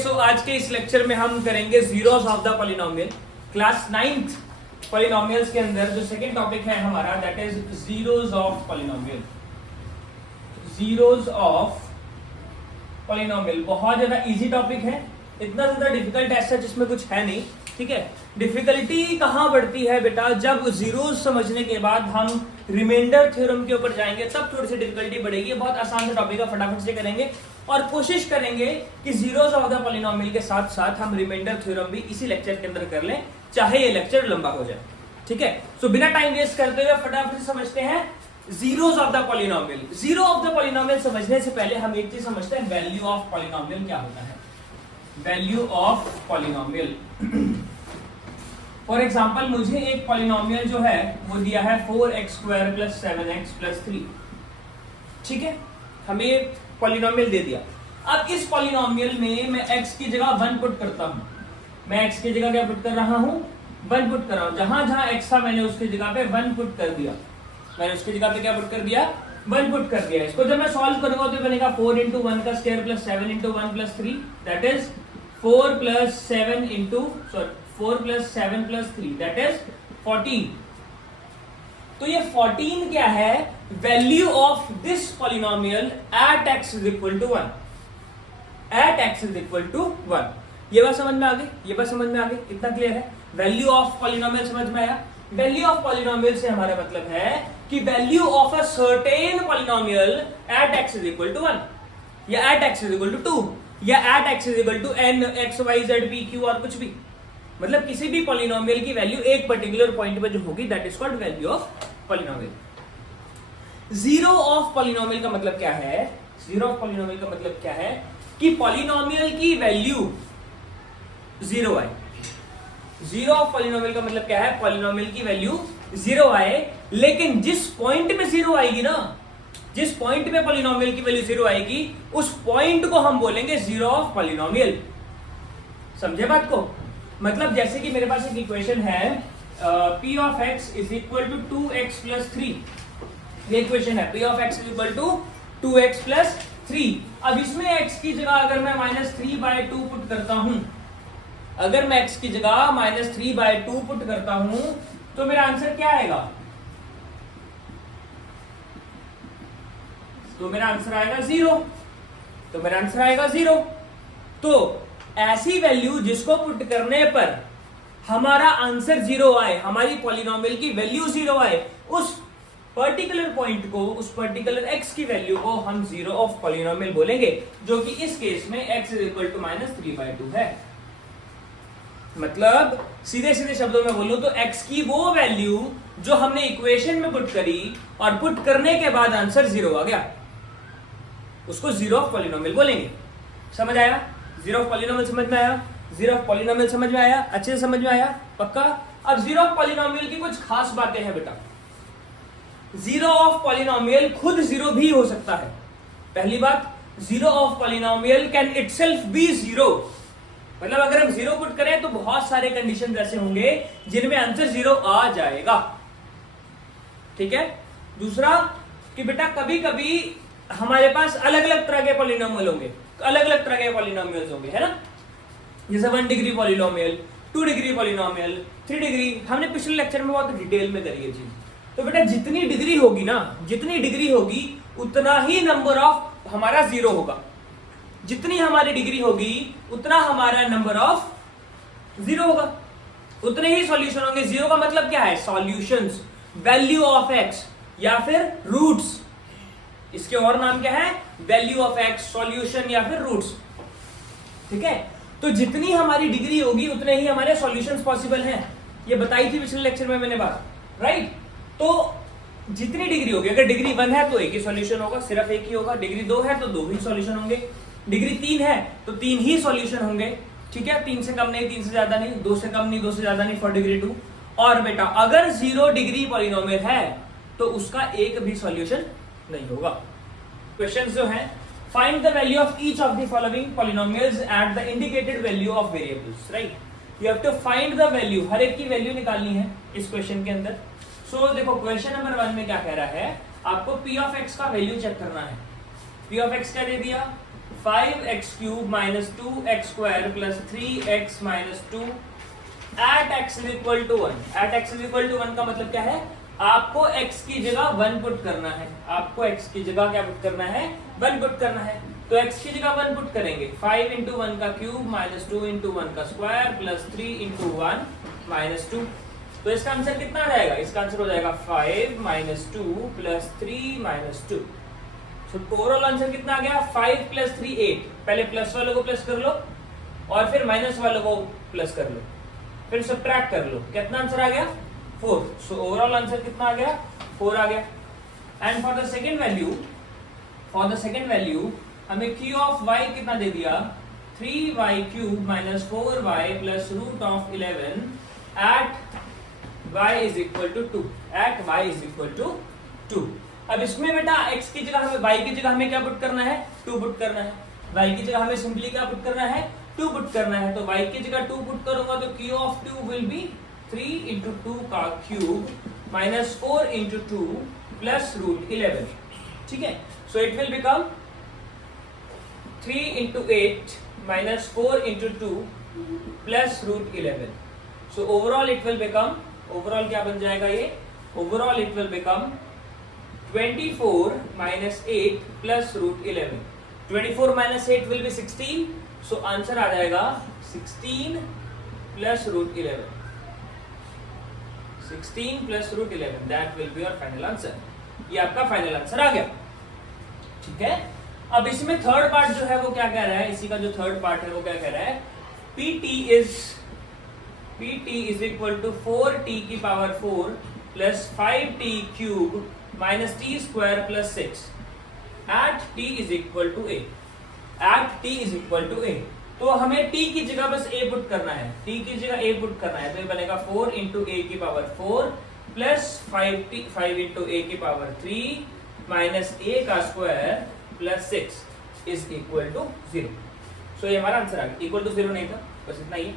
सो आज के इस लेक्चर में हम करेंगे zeros of the polynomial. Class 9th polynomials के अंदर जो सेकंड टॉपिक है हमारा that is zeros of polynomial. Zeros of polynomial बहुत ज्यादा इजी टॉपिक है, इतना ज्यादा डिफिकल्ट ऐसा जिसमें कुछ है नहीं। ठीक है, डिफिकल्टी कहाँ बढ़ती है बेटा, जब जीरोस समझने के बाद हम रिमाइंडर थ्योरम के ऊपर जाएंगे तब थोड़ी सी डिफिकल्टी बढ़ेगी। बहुत आसान सा टॉपिक है, फटाफट से करेंगे और कोशिश करेंगे कि जीरोस ऑफ द पॉलिनोमियल के साथ साथ हम रिमाइंडर थ्योरम भी इसी लेक्चर के अंदर कर लें, चाहे ये लेक्चर लंबा हो जाए। ठीक है, सो बिना टाइम वेस्ट करते हुए फटाफट से समझते हैं zeros of the polynomial. Zero of the polynomial समझने से पहले हम एक चीज समझते हैं, वैल्यू ऑफ पॉलिनोमियल क्या होता है। Value of polynomial, for example मुझे एक पॉलिनोमियल जो है वो दिया है 4x² + 7x + 3। ठीक है, हमें पॉलिनोमियल दे दिया। अब इस पॉलिनोमियल में मैं x की जगह 1 पुट करता हूं। मैं x की जगह क्या पुट कर रहा हूं, 1 पुट कर रहा हूं। जहां जहां x था मैंने उसकी जगह पे 1 पुट कर दिया। मैंने उसकी जगह पे क्या पुट कर दिया, 1 पुट कर दिया। इसको जब मैं सॉल्व करूंगा तो बनेगा 4 × 1 का square + 7 × 1 + 3 that is 4 + 7 + 3 that is 14। तो ये 14 क्या है, value of this polynomial at x = 1। At x = 1। ये बात समझ में आ गई, ये बात समझ में आ गई, इतना क्लियर है। वैल्यू ऑफ पॉलिनोमियल समझ में आया। वैल्यू ऑफ पॉलिनोमियल से हमारा मतलब है कि value of a certain polynomial at x = 1 या एट x = 2 या at x = n x y z p q और कुछ भी, मतलब किसी भी पॉलिनोमियल की वैल्यू एक पर्टिकुलर पॉइंट पे जो होगी that is called value of polynomial. Zero of polynomial का मतलब क्या है, जीरो ऑफ पॉलिनोमियल का मतलब क्या है कि पॉलिनोमियल की वैल्यू जीरो आए। जीरो ऑफ पॉलिनोमियल का मतलब क्या है, पॉलिनोमियल की वैल्यू जीरो आए, लेकिन जिस पॉइंट में जीरो आएगी ना, जिस पॉइंट में पॉलिनोमियल की वैल्यू जीरो आएगी उस पॉइंट को हम बोलेंगे जीरो ऑफ पॉलिनोमियल। समझे बात को, मतलब जैसे कि मेरे पास एक इक्वेशन है p of x = 2x + 3। ये इक्वेशन है p of x = 2x + 3। अब इसमें x की जगह अगर मैं -3/2 पुट करता हूं, अगर मैं x की जगह -3/2 पुट करता हूं तो मेरा आंसर क्या आएगा, तो मेरा आंसर आएगा 0। तो मेरा आंसर आएगा 0। तो ऐसी वैल्यू जिसको पुट करने पर हमारा आंसर 0 आए, हमारी पॉलिनोमियल की वैल्यू 0 आए, उस पर्टिकुलर पॉइंट को, उस पर्टिकुलर x की वैल्यू को हम जीरो ऑफ पॉलिनोमियल बोलेंगे, जो कि इस केस में x = -3/2 है। मतलब सीधे सीधे शब्दों में बोलूं तो x की वो वैल्यू जो हमने इक्वेशन में पुट करी और पुट करने के बाद आंसर 0 आ गया, उसको जीरो ऑफ पॉलिनोमियल बोलेंगे। समझ आया, जीरो ऑफ पॉलिनोमियल समझ में आया, जीरो ऑफ पॉलिनोमियल समझ में आया, अच्छे से समझ में आया, पक्का। अब जीरो ऑफ पॉलिनोमियल की कुछ खास बातें हैं बेटा। जीरो ऑफ पॉलिनोमियल खुद जीरो भी हो सकता है। पहली बात, zero of polynomial can itself be zero. मतलब अगर हम जीरो पुट करें तो बहुत सारे कंडीशन ऐसे होंगे जिनमें आंसर 0 आ जाएगा। ठीक है, दूसरा कि बेटा कभी कभी हमारे पास अलग अलग तरह के पॉलिनोमियल होंगे, अलग अलग तरह के पॉलिनोमियल्स होंगे, है ना। जैसे 1 degree polynomial, 2 degree polynomial, 3 degree, हमने पिछले लेक्चर में बहुत डिटेल में करी है चीज। तो बेटा जितनी डिग्री होगी ना, जितनी डिग्री होगी उतना ही नंबर ऑफ हमारा 0 होगा। जितनी हमारी डिग्री होगी उतना हमारा नंबर ऑफ 0 होगा, उतने ही सॉल्यूशन होंगे। 0 का मतलब क्या है, सॉल्यूशंस, वैल्यू ऑफ x या फिर रूट्स। इसके और नाम क्या है, वैल्यू ऑफ x, सॉल्यूशन या फिर रूट्स। ठीक है, तो जितनी हमारी डिग्री होगी उतने ही हमारे सॉल्यूशंस पॉसिबल हैं। ये बताई थी पिछले लेक्चर में मैंने बात, राइट। तो जितनी डिग्री होगी, अगर डिग्री 1 है तो एक ही सॉल्यूशन होगा, सिर्फ एक ही होगा। डिग्री 2 है तो 2 ही सॉल्यूशन होंगे। डिग्री 3 है तो 3 ही सॉल्यूशन होंगे। ठीक है, 3 से कम नहीं, 3 से ज्यादा नहीं, 2 से कम नहीं, 2 से ज्यादा नहीं फॉर डिग्री 2। और बेटा अगर 0 डिग्री पॉलिनोमियल है तो उसका एक भी सॉल्यूशन नहीं होगा। क्वेश्चन जो है, find the value of each of the following polynomials at the indicated value of variables, right. You have to find the value, हर एक की वैल्यू निकालनी है इस क्वेश्चन के अंदर। सो देखो क्वेश्चन नंबर 1 में क्या कह रहा है, आपको p of x का वैल्यू चेक करना है। p of x क्या दे दिया, 5x³ minus 2x² plus 3x minus 2 at x is equal to 1। At x is equal to 1 का मतलब क्या है? आपको x की जगह 1 पुट करना है। आपको x की जगह क्या पुट करना है? 1 पुट करना है। तो x की जगह 1 पुट करेंगे, 5 इंटू 1 का क्यूब माइनस 2 इंटू 1 का स्क्वायर प्लस 3 इंटू 1 माइनस 2। तो इसका आंसर कितना आ जाएगा? इसका आंसर हो जाएगा 5 माइनस 2 प्लस 3 माइनस 2। तो ओवरऑल आंसर कितना आ गया? 5 प्लस 3 8। पहले प्लस वालों को प्लस कर लो और फिर माइनस वालों को प्लस कर लो, फिर सब्ट्रैक्ट कर लो। कितना आंसर आ गया? 4। सो ओवरऑल आंसर कितना आ गया? 4 आ गया। And for the second value हमें q ऑफ y कितना दे दिया? 3y³ minus 4y plus root of 11 at y is equal to 2। At y is equal to 2। अब इसमें बेटा x की जगह हमें, y की जगह हमें क्या पुट करना है? 2 पुट करना है। y की जगह हमें सिंपली क्या पुट करना है? 2 पुट करना है। तो y की जगह 2 पुट करूंगा तो q of 2 will be 3 into 2 का cube minus 4 into 2 plus root 11। ठीक है, so it will become 3 into 8 minus 4 into 2 plus root 11। So overall it will become, overall क्या बन जाएगा ये? Overall it will become 24 minus 8 plus root 11। 24 minus 8 will be 16। So answer आ जाएगा 16 plus root 11। 16 plus root 11, that will be your final answer. ये आपका final answer आ गया। ठीक है, अब इसमें थर्ड पार्ट जो है वो क्या कह रहा है? इसी का जो थर्ड पार्ट है वो क्या कह रहा है? pt is equal to 4t की power 4 plus 5t³ minus t² plus 6 at t is equal to a। At t is equal to a। तो हमें t की जगह बस a पुट करना है। t की जगह a पुट करना है तो ये बनेगा 4 इंटू a की पावर 4 प्लस 5 इंटू a की पावर 3 माइनस a का square plus 6 is equal to 0। So ये हमारा आंसर आ गया। इक्वल टू 0 नहीं था, बस इतना ही,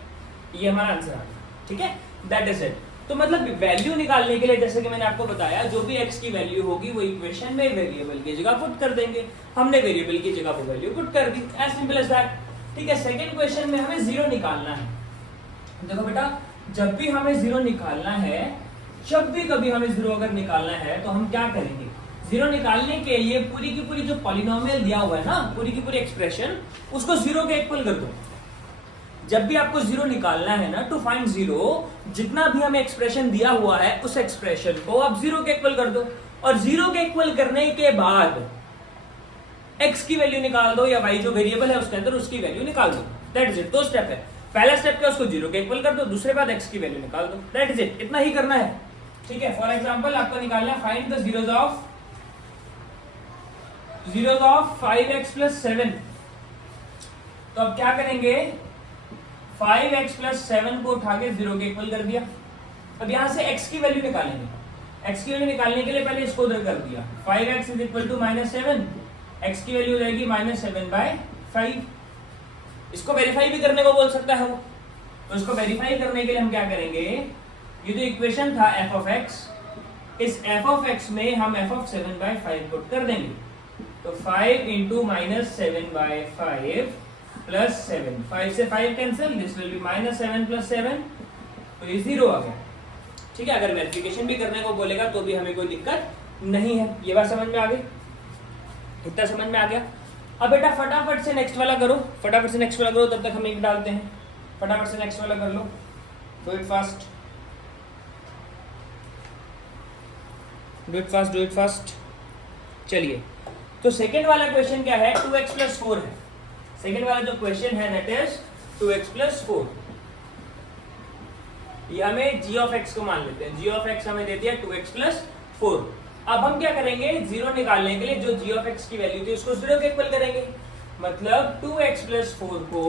ये हमारा आंसर आ गया। ठीक है, दैट इज इट। तो मतलब वैल्यू निकालने के लिए जैसे कि मैंने आपको बताया, जो भी x की वैल्यू होगी वो इक्वेशन में वेरिएबल की जगह पुट कर देंगे। हमने वेरिएबल की जगह वो वैल्यू पुट कर दी, एज सिंपल एज दैट। ठीक है, सेकंड क्वेश्चन में हमें 0 निकालना है। देखो बेटा, जब भी हमें 0 निकालना है, जब भी कभी हमें 0 अगर निकालना है तो हम क्या करेंगे? 0 निकालने के लिए पूरी की पूरी जो पॉलिनोमियल दिया हुआ है ना, पूरी की पूरी एक्सप्रेशन, उसको 0 के इक्वल कर दो। जब भी आपको 0 निकालना है ना, टू फाइंड 0, जितना भी हमें एक्सप्रेशन दिया हुआ है उस एक्सप्रेशन को आप 0 के इक्वल कर दो। और 0 के इक्वल करने के बाद x की वैल्यू निकाल दो, या y जो वेरिएबल है उसके अंदर उसकी वैल्यू निकाल दो। That is it. दो स्टेप है। पहला स्टेप क्या? उसको 0 के इक्वल कर दो, दूसरे बाद x की वैल्यू निकाल दो। दैट इज इट, इतना ही करना है। ठीक है, फॉर एग्जांपल आपको निकालना है find the zeros of 5x plus 7। तो अब क्या करेंगे? 5x प्लस 7 को उठा के 0 के इक्वल कर दिया। अब यहां से x की वैल्यू निकालेंगे। x की वैल्यू निकालने के लिए पहले इसको उधर कर दिया। 5x is equal to -7, x की वैल्यू हो जाएगी -7/5। इसको वेरीफाई भी करने को बोल सकता है वो। तो इसको वेरीफाई करने के लिए हम क्या करेंगे? ये जो इक्वेशन था f ऑफ x, इस f ऑफ x में हम f ऑफ 7/5 पुट कर देंगे। तो 5 इंटू -7/5 प्लस 7, 5 से 5 cancel, this will B -7 plus 7, तो ये 0 आ गया। ठीक है, अगर वेरिफिकेशन भी करने को बोलेगा तो भी हमें कोई दिक्कत नहीं है। ये बात समझ में आ गई? इतना समझ में आ गया। अब बेटा फटाफट से नेक्स्ट वाला करो, फटाफट से नेक्स्ट वाला करो, तब तक हम एक डालते हैं। फटाफट से नेक्स्ट वाला कर लो, do it fast, do it fast, do it fast. चलिए, तो सेकेंड वाला क्वेश्चन क्या है? 2x प्लस 4 है। सेकेंड वाला जो क्वेश्चन है दैट इज 2x प्लस 4। ये हमें g ऑफ x को मान लेते हैं। g ऑफ x हमें दे दिया 2x प्लस 4। अब हम क्या करेंगे? 0 निकालने के लिए जो g ऑफ x की वैल्यू थी उसको 0 के इक्वल करेंगे। मतलब 2x प्लस 4 को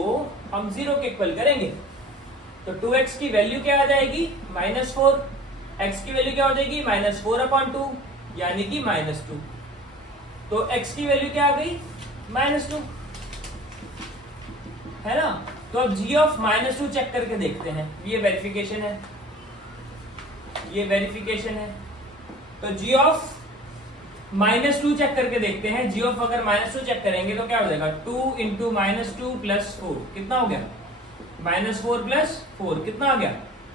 हम 0 के इक्वल करेंगे। तो 2x की वैल्यू क्या आ जाएगी? -4। x की वैल्यू क्या हो जाएगी? -4/2, यानी कि -2। तो x की वैल्यू क्या आ गई? -2, है ना? तो अब g ऑफ -2 चेक करके देखते हैं। ये वेरिफिकेशन है, ये वेरिफिकेशन है। तो g ऑफ -2 चेक करके देखते हैं। जी ऑफ अगर -2 चेक करेंगे तो क्या हो जाएगा, 2 इंटू -2 प्लस 4 कितना हो गया, -4 प्लस 4 कितना आ गया,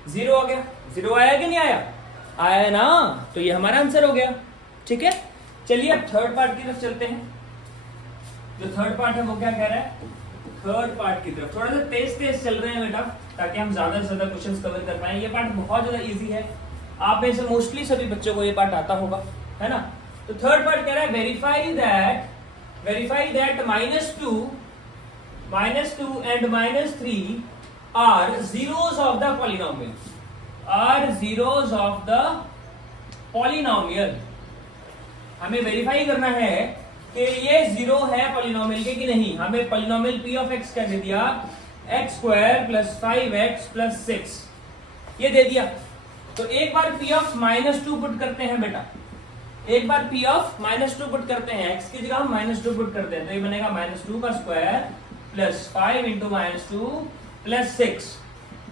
0 आ गया। 0 आया कि नहीं आया, आया है ना, तो ये हमारा आंसर हो गया। ठीक है, चलिए अब थर्ड पार्ट की तरफ चलते हैं। जो थर्ड पार्ट है वो क्या कह रहा है, थर्ड पार्ट की तरफ थोड़ा सा तेज तेज चल रहे हैं बेटा, ताकि हम ज्यादा से ज्यादा क्वेश्चंस कवर कर पाए। ये पार्ट बहुत ज्यादा इजी है, आप में से मोस्टली सभी बच्चों को ये पार्ट आता होगा, है ना। तो थर्ड पार्ट कह रहा है verify that -2 and -3 are zeros of the polynomial. हमें वेरीफाई करना है कि ये जीरो है पॉलिनोमियल के कि नहीं। हमें पॉलिनोमियल p ऑफ x क्या दे दिया, x² प्लस 5x प्लस 6 ये दे दिया। तो एक बार p ऑफ -2 पुट करते हैं बेटा, एक बार p ऑफ -2 पुट करते हैं, x की जगह हम -2 पुट करते हैं, तो ये बनेगा -2 का स्क्वायर प्लस 5 इंटू -2 प्लस 6,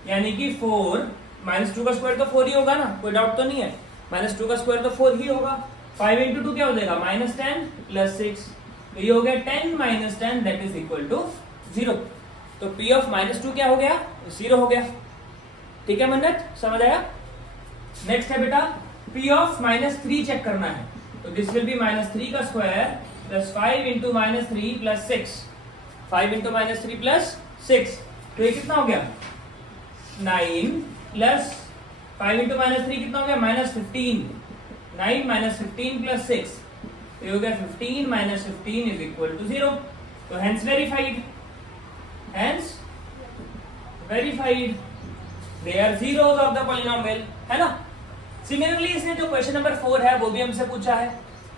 यानी कि 4। -2 का स्क्वायर तो 4 ही होगा ना, कोई डाउट तो नहीं है, -2 का स्क्वायर तो 4 ही होगा। 5 इंटू 2 क्या हो जाएगा, -10 प्लस 6, तो ये हो गया 10 - 10 दैट इज इक्वल टू 0। तो p ऑफ -2 क्या हो गया, 0 हो गया। ठीक है मन्नत, समझ आया। नेक्स्ट है बेटा p ऑफ -3 चेक करना है, तो दिस विल बी -3 का square plus 5 into -3 plus 6, 5 into -3 plus 6, तो ये कितना हो गया 9 प्लस 5 इंटू -3 कितना हो गया -15, 9 -15 प्लस 6, तो ये हो गया 15 -15 इज इक्वल टू 0। तो hence verified they are zeros of the polynomial, है ना। सिमिलरली इसने जो क्वेश्चन नंबर 4 है वो भी हमसे पूछा है,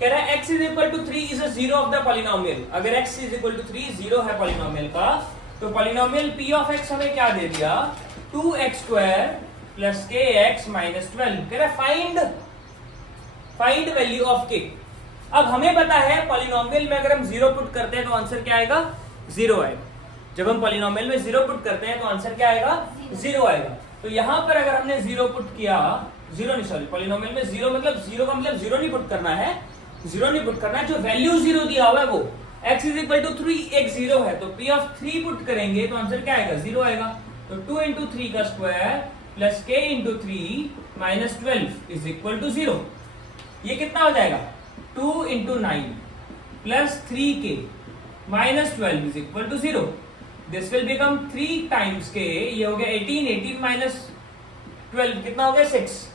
कह रहा है x is equal to 3 is a zero of the polynomial. अगर x is equal to 3 zero है पॉलिनोमियल का, तो पॉलिनोमियल p ऑफ x हमें क्या दे दिया, 2x² प्लस kx माइनस 12। कह रहा है फाइंड वैल्यू ऑफ k। अब हमें पता है पॉलिनोमियल में अगर हम 0 पुट करते हैं तो आंसर क्या आएगा, 0 आएगा। जब हम पॉलिनोमियल में 0 पुट करते हैं तो आंसर क्या आएगा, 0 आएगा। तो यहां पर अगर हमने 0 पुट किया, पॉलिनोमियल में 0 मतलब 0 का मतलब 0 नहीं पुट करना है, 0 नहीं पुट करना है, जो वैल्यू 0 दिया हुआ है वो x इज इक्वल टू 3, एक 0 है, तो p ऑफ 3 पुट करेंगे तो आंसर क्या आएगा, 0 आएगा। तो 2 इंटू 3 का square plus k into 3 minus 12 is equal to 0। ये कितना हो जाएगा, 2 into 9 plus 3k minus 12 is equal to 0। This will become 3 times k, ये हो गया 18 माइनस 12 कितना हो गया 6,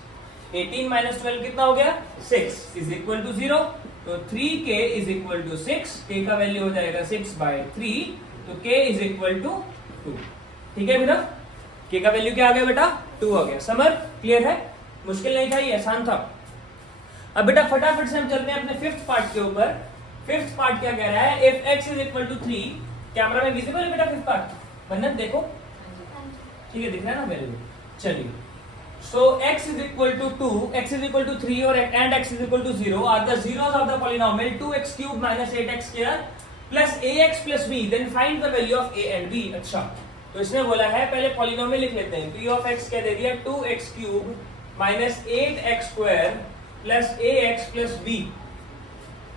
18 माइनस 12 कितना हो गया 6 इज इक्वल टू 0। तो 3k is equal to 6, k का वैल्यू हो जाएगा 6/3, तो k इज इक्वल टू 2। ठीक है बेटा, k का वैल्यू क्या आ गया बेटा, 2 आ गया। समझ क्लियर है, मुश्किल नहीं था, ये आसान था। अब बेटा फटाफट से हम चलते हैं अपने फिफ्थ पार्ट के ऊपर। फिफ्थ पार्ट क्या कह रहा है, if x is equal to 3, camera में विजिबल है बेटा फिफ्थ पार्ट, बन्नत देखो, ठीक है दिख रहा है ना वेरी गुड। चलिए, so x is equal to 2, x is equal to 3 और and x is equal to 0 are the zeros of the polynomial 2x cube minus 8x square plus ax plus b, then find the value of a and b। अच्छा, तो इसने बोला है पहले polynomial लिख लेते हैं। p of x क्या दे दिया, 2x cube minus 8x square plus ax plus b,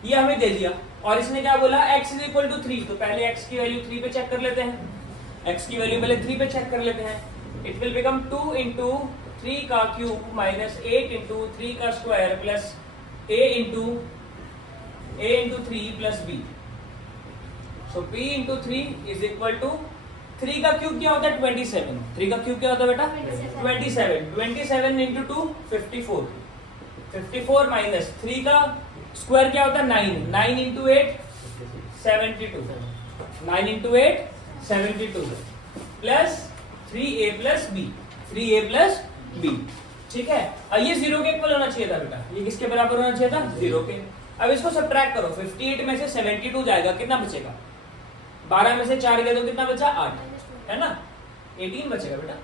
ये हमें दे दिया। और इसने क्या बोला, x is equal to 3, तो पहले x की वैल्यू 3 पे चेक कर लेते हैं, x की वैल्यू पहले 3 पे चेक कर लेते हैं। इट विल बिकम 2 इंटू 3 का क्यूब माइनस 8 इंटू 3 का square plus a into 3 plus b। So p into 3 is equal to 3 का क्यूब क्या होता है 27, 3 का क्यूब क्या होता है बेटा 27, 27 इंटू 2 54, 54 माइनस 3 का स्क्वायर क्या होता है 9, 9 into 8 72, 9 into 8 72 plus 3a plus b, 3a plus b। ठीक है, अब ये 0 के इक्वल होना चाहिए था बेटा, ये किसके बराबर होना चाहिए था 0 के। अब इसको सब्ट्रैक्ट करो, 58 में से 72 जाएगा, कितना बचेगा, 12 में से 4 गए तो कितना बचा 8, है ना, 18 बचेगा बेटा,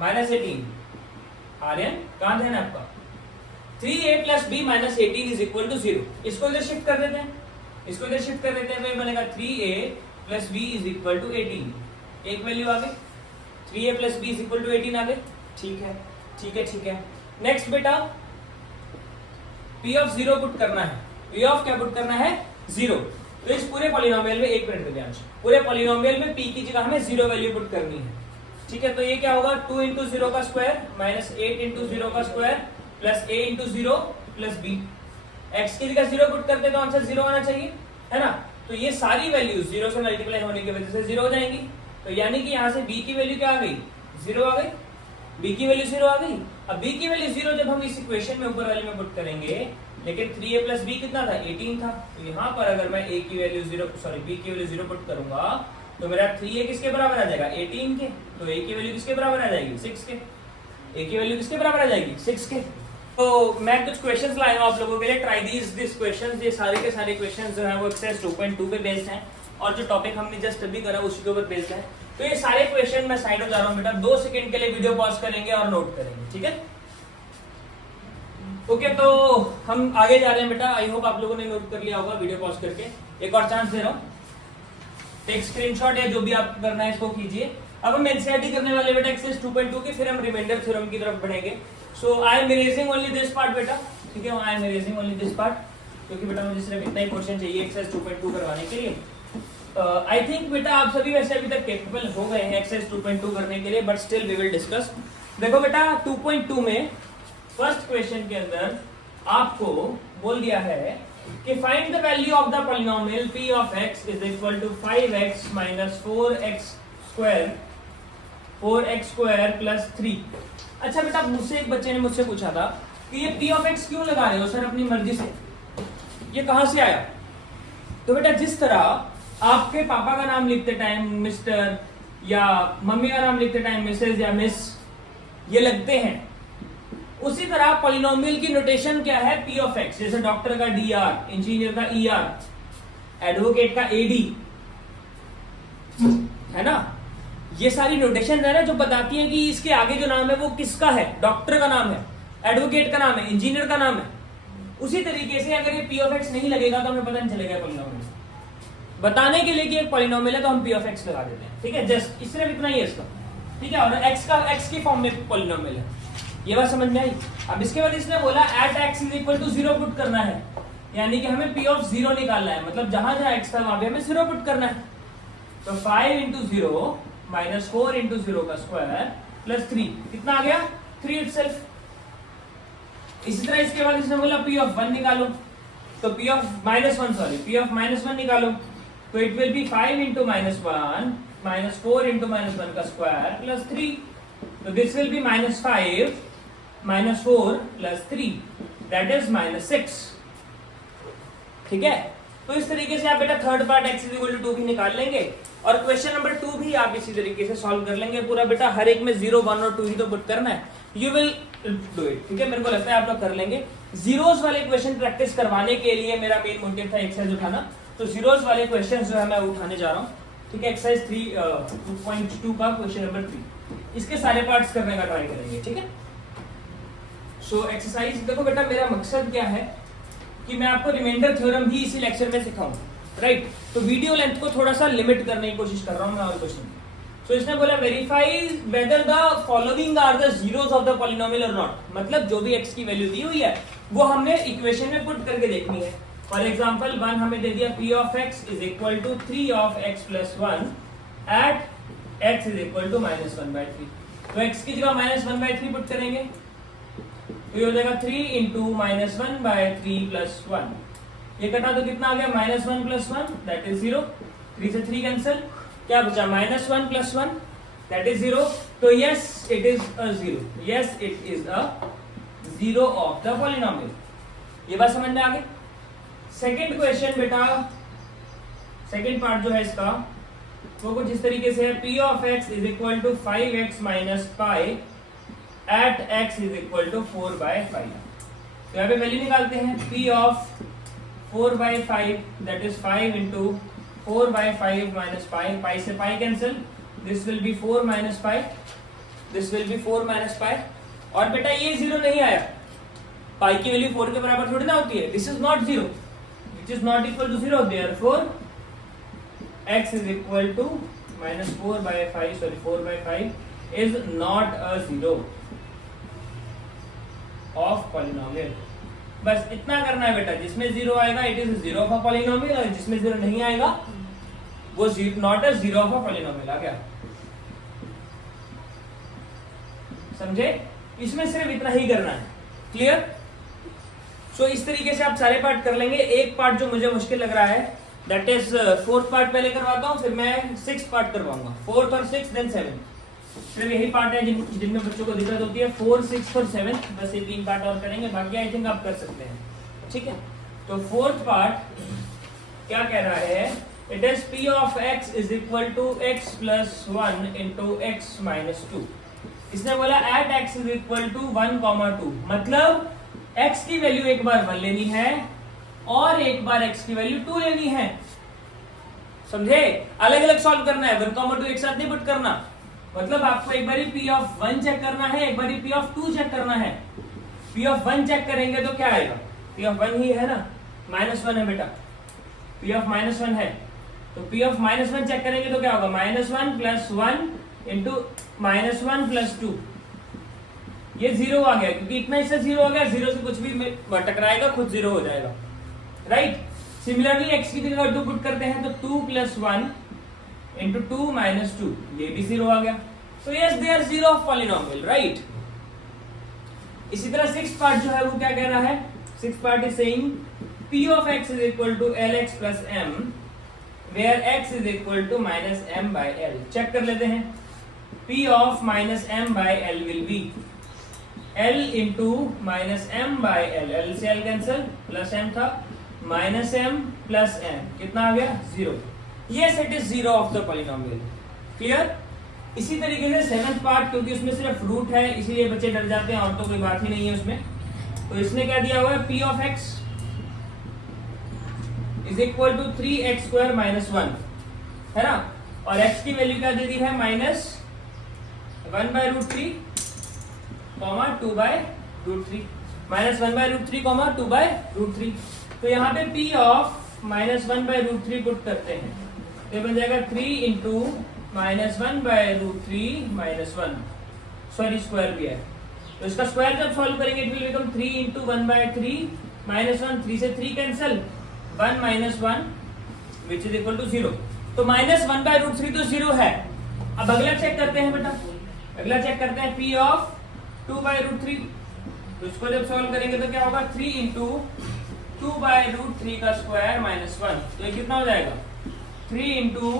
माइनस 18। आर्यन कहां ध्यान है आपका, 3a plus b minus 18 is equal to 0। इसको इधर शिफ्ट कर देते हैं, इसको इधर शिफ्ट कर देते हैं, तो ये बनेगा 3a plus b is equal to 18, एक वैल्यू आ गई, 3a plus b is equal to 18 आ गए। ठीक है, ठीक है, ठीक है। नेक्स्ट बेटा पी ऑफ जीरो पुट करना है, पी ऑफ क्या पुट करना है, जीरो। तो इस पूरे पॉलिनोमियल में, एक मिनट दिव्यांश, पूरे पॉलिनोमियल में पी की जगह हमें जीरो वैल्यू पुट करनी है, ठीक है। तो ये क्या होगा, 2 इंटू जीरो का स्क्वायर माइनस 8 इंटू जीरो का square plus a into zero plus b। X की जगह जीरो पुट करते तो आंसर जीरो आना चाहिए, है ना। तो ये सारी वैल्यूज जीरो से मल्टीप्लाई होने की वजह से जीरो हो जाएंगी। तो यानी कि यहाँ से b की वैल्यू क्या आ गई, जीरो आ गई, b की वैल्यू जीरो आ गई। अब b की वैल्यू जीरो जब हम इस इक्वेशन में ऊपर वाले में पुट करेंगे, लेकिन 3a प्लस b कितना था, 18 था। तो यहाँ पर अगर मैं a की वैल्यू जीरो, सॉरी b की वैल्यू जीरो पुट करूंगा तो मेरा 3a किसके बराबर आ जाएगा, 18 के। तो a की वैल्यू किसके बराबर आ जाएगी, 6 के। a की वैल्यू किसके बराबर आ जाएगी, 6 के। तो मैं कुछ क्वेश्चंस लाया हूं आप लोगों के लिए, ट्राई दिस क्वेश्चंस। ये सारे के सारे क्वेश्चंस जो है वो एक्सरसाइज 2.2 पे बेस्ड हैं और जो टॉपिक हमने जस्ट अभी करा उसी के ऊपर बेस्ड है। तो ये सारे क्वेश्चन मैं साइड हो जा रहा हूं बेटा, 2 सेकंड के लिए वीडियो पॉज करेंगे और नोट करेंगे, ठीक है। ओके, तो हम आगे जा रहे हैं बेटा। आई होप आप लोगों ने नोट कर लिया होगा वीडियो पॉज करके। एक और चांस दे रहा हूँ, टेक स्क्रीनशॉट है, जो भी आप करना है इसको कीजिए। अब हम एनसीईआरटी करने वाले बेटा एक्सरसाइज 2.2 के, फिर हम रिमाइंडर थ्योरम की तरफ बढ़ेंगे। So I am erasing only this part बेटा, ठीक है। I am erasing only this part, क्योंकि बेटा मुझे सिर्फ इतना ही पोर्शन चाहिए एक्सरसाइज 2.2 करवाने के लिए। आई थिंक बेटा आप सभी वैसे अभी तक कैपेबल हो गए हैं एक्सरसाइज 2.2 करने के लिए, but still we will discuss. देखो बेटा 2.2 में फर्स्ट क्वेश्चन के अंदर आपको बोल दिया है कि find the value of the polynomial p of x is equal to 5x minus 4x square plus 3। अच्छा बेटा, मुझसे एक बच्चे ने मुझसे पूछा था कि ये p ऑफ x क्यों लगा रहे हो सर अपनी मर्जी से, ये कहां से आया। तो बेटा जिस तरह आपके पापा का नाम लिखते टाइम मिस्टर या मम्मी का नाम लिखते टाइम मिसेज या मिस ये लगते हैं, उसी तरह पॉलिनोमियल की नोटेशन क्या है, p ऑफ x। जैसे डॉक्टर का dr, इंजीनियर का er, एडवोकेट का ad, है ना। ये सारी नोटेशन है ना जो बताती है कि इसके आगे जो नाम है वो किसका है, डॉक्टर का नाम है, एडवोकेट का नाम है, इंजीनियर का नाम है। उसी तरीके से अगर ये p ऑफ x नहीं लगेगा तो हमें पता नहीं चलेगा पॉलिनोमियल। बताने के लिए कि एक पॉलिनोमियल है तो हम p ऑफ x लगा देते हैं, ठीक है। जस्ट सिर्फ इतना ही है इसका, ठीक है। और x की फॉर्म में पॉलिनोमियल है, ये बात समझ में आई। अब इसके बाद इसने बोला at x is equal to 0 put करना है, यानी कि हमें p ऑफ 0 निकालना है, मतलब जहां जहां x था वहां पे हमें 0 पुट करना है। तो 5 इंटू 0 माइनस 4 इंटू 0 का स्क्वायर प्लस 3 कितना आ गया, 3 इटसेल्फ। इसी तरह इसके बाद इसने बोला p ऑफ 1 निकालो, तो p ऑफ माइनस 1 निकालो, तो it will be 5 into minus 1 minus 4 into minus 1 का स्क्वायर प्लस 3। तो this will be minus 5 minus 4 plus 3 that is minus 6, ठीक है। तो इस तरीके से आप बेटा third part x is equal to 2 भी निकाल लेंगे और क्वेश्चन नंबर 2 भी आप इसी तरीके से सॉल्व कर लेंगे पूरा बेटा। हर एक में 0, 1 और 2 ही तो पुट करना है, यू विल डू इट, ठीक है। मेरे को लगता है आप लोग कर लेंगे। जीरोस वाले क्वेश्चन प्रैक्टिस करवाने के लिए मेरा मेन मोटिव था एक्सरसाइज उठाना, तो जीरोस वाले क्वेश्चन जो है मैं उठाने जा रहा हूँ, ठीक है। एक्सरसाइज 2.2 का क्वेश्चन नंबर 3, इसके सारे पार्ट्स करने का ट्राई करेंगे, ठीक है। सो एक्सरसाइज देखो बेटा, मेरा मकसद क्या है कि मैं आपको रिमाइंडर थ्योरम भी इसी लेक्चर में सिखाऊं, राइट। तो वीडियो लेंथ को थोड़ा सा लिमिट करने की कोशिश कर रहा हूं मैं और क्वेश्चन। सो इसने बोला verify whether the following are the zeros of the polynomial और नॉट, मतलब जो भी x की वैल्यू दी हुई है वो हमने इक्वेशन में पुट करके देखनी है। फॉर एग्जांपल 1 हमें दे दिया p of x is equal to 3 of x plus 1 at x is equal to minus 1/3। तो x की जगह माइनस 1/3 पुट करेंगे, तो ये हो जाएगा 3 इंटू माइनस 1/3 प्लस 1। ये कटा तो कितना आ गया, माइनस 1 प्लस 1 दैट इज 0, 3 से 3 कैंसिल, क्या बचा माइनस 1 प्लस 1 दैट इज 0। तो yes it is a 0, yes it is a 0 of the polynomial. ये बात समझ में आ गई। सेकंड क्वेश्चन बेटा, सेकंड पार्ट जो है इसका वो कुछ इस तरीके से है, p of x is equal to 5x minus pi at x is equal to 4/5। तो यहाँ पे वैल्यू निकालते हैं, p of 4/5 that is 5 into 4/5 minus pi, pi से pi cancel, this will be 4 minus pi, this will be 4 minus pi. और बेटा ये 0 नहीं आया, पाई की वैल्यू 4 के बराबर थोड़ी ना होती है, this is not 0 which is not equal to 0, therefore x is equal to minus 4/5 is not a 0 of polynomial। बस इतना करना है बेटा, जिसमें जीरो आएगा it is zero of a polynomial, और जिसमें जीरो नहीं आएगा वो not a zero of a polynomial आ गया। समझे? इसमें सिर्फ इतना ही करना है। क्लियर? सो इस तरीके से आप सारे पार्ट कर लेंगे। एक पार्ट जो मुझे मुश्किल लग रहा है दैट इज फोर्थ पार्ट पहले करवाता हूँ, फिर मैं सिक्स पार्ट करवाऊंगा, फोर्थ और सिक्स देन सेवन। सिर्फ यही पार्ट है जिनमें बच्चों को दिक्कत होती है, 4, 6 और 7, बस ये 3 पार्ट और करेंगे, बाकी आई थिंक आप कर सकते हैं। ठीक है, तो फोर्थ पार्ट क्या कह रहा है, it is p of x is equal to x plus 1 into x minus 2। इसने बोला at x is equal to 1,2, मतलब x की वैल्यू एक बार 1 लेनी है और एक बार x की वैल्यू 2 लेनी है। समझे? अलग अलग सॉल्व करना है, 1,2 एक साथ नहीं पुट करना। मतलब आपको एक बारी p ऑफ 1 चेक करना है, एक बारी p ऑफ 2 चेक करना है। p ऑफ 1 चेक करेंगे तो क्या आएगा, p ऑफ 1 ही है ना, -1 है बेटा, p ऑफ -1 है, तो p ऑफ -1 चेक करेंगे तो क्या होगा, -1 प्लस 1 इंटू -1 प्लस 2, ये 0 आ गया, क्योंकि इतना इससे 0 आ गया, 0 से कुछ भी टकराएगा खुद 0 हो जाएगा, राइट। सिमिलरली x की जगह 2 पुट करते हैं तो 2 प्लस 1 इंटू 2 माइनस 2, ये भी 0 आ गया। तो yes they are zero of polynomial, right. इसी तरह सिक्स पार्ट जो है वो क्या कह रहा है, six part is saying p of x is equal to lx plus m where x is equal to minus m by l। Check कर लेते हैं, p of minus m by l will be l into minus m by l, l से l cancel, plus m था, minus m plus m, कितना आ गया, 0। Yes, it is zero of the polynomial. Clear? इसी तरीके से seventh part, क्योंकि उसमें सिर्फ रूट है इसीलिए बच्चे डर जाते हैं, और तो कोई बात ही नहीं है उसमें। तो इसने क्या दिया हुआ है, p of x is equal to 3x square minus 1, है ना, और x की वैल्यू क्या दे दी है, minus 1 by root 3 comma 2 by root 3, minus 1 by root 3 comma 2 by root 3। तो यहाँ पे p of minus 1 by root 3 put करते हैं, तो बन जाएगा 3 into minus 1 by root 3 minus 1, sorry square भी है, तो इसका स्क्वायर जब सॉल्व करेंगे it will become 3 into 1 by 3 minus 1, 3 से 3 cancel, 1 minus 1 which is equal to 0। तो माइनस 1 बाय रूट 3 तो 0 है। अब अगला चेक करते हैं बेटा, अगला चेक करते हैं p ऑफ 2 बाय रूट 3, तो इसको जब सॉल्व करेंगे तो क्या होगा, 3 इंटू 2 बाय रूट 3 का स्क्वायर माइनस 1, तो ये कितना हो जाएगा, 3 इंटू